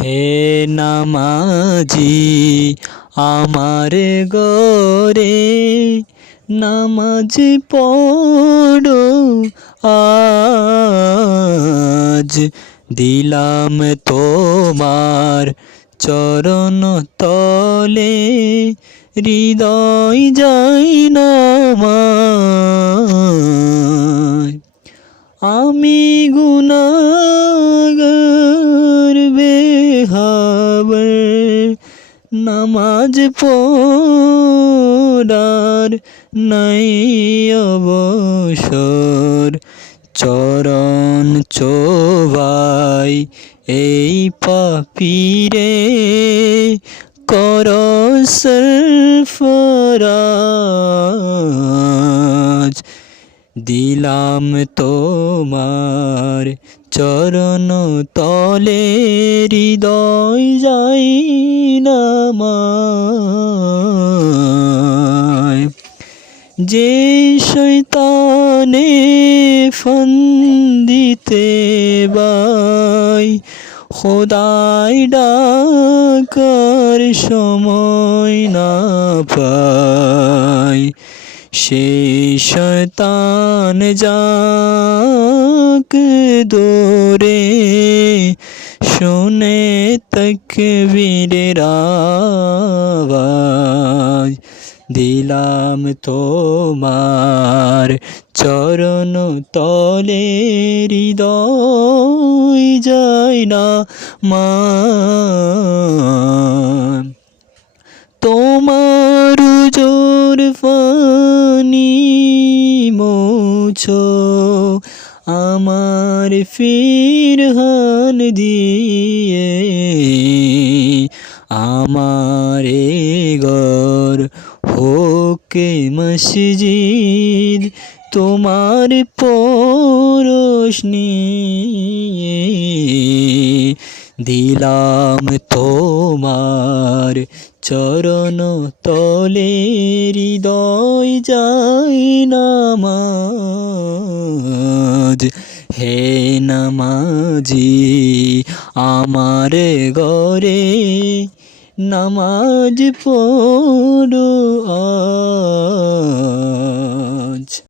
হে নামাজি, আমার গরে নামাজ পড়ো, আজ দিলাম তোমার চরণ তলে, হৃদয় যাই নামায়। আমি গুনাগার নামাজ পড়ার নাই অবসর। চরণ চোবাই এই পাপিরে কর সরফরাজ। দিলাম তোমার চরণ তলে, হৃদয় যাই নামায় যে শৈতানে ফন্দিতে বাই, খোদাই ডাকার সময় না পায় সেই শতান যাক দূরে, শুনে তকবীরের আওয়াজ দিলাম তোমার চরণ তলে, হৃদয় যায় না মা। তোমার মোছো আমার ফিরহান দিয়ে আমার গর হোকে মসজিদ তোমার পরশনি দিলাম তোমার চরণ তলে হৃদয় যাই নামাজ হে নামাজি আমার গরে নামাজ পড়ো আজ